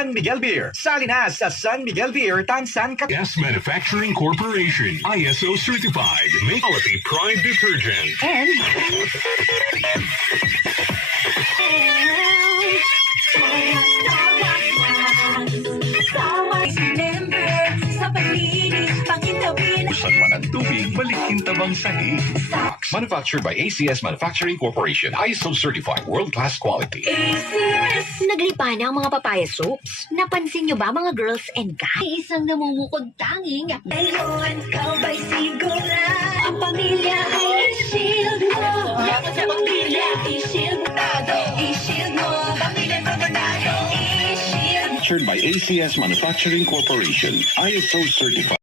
San Miguel Beer. Sali na sa San Miguel Beer, Tansan, Gas Manufacturing Corporation, ISO certified, make quality Pride detergent. And Usan man ang tubig, balikin tabang sahig. Manufactured by ACS Manufacturing Corporation, ISO certified, world-class quality. Naglipa na ang mga papaya soaps. Napansin nyo ba mga girls and guys? Isang namumukod tanging. Ngayon, ikaw ba'y sigura? Ang pamilya ay i-shield mo. Dapat sa pamilya, i-shield mo. I-shield mo. Pamilya sa tayo, i-shield. Manufactured by ACS Manufacturing Corporation, ISO certified.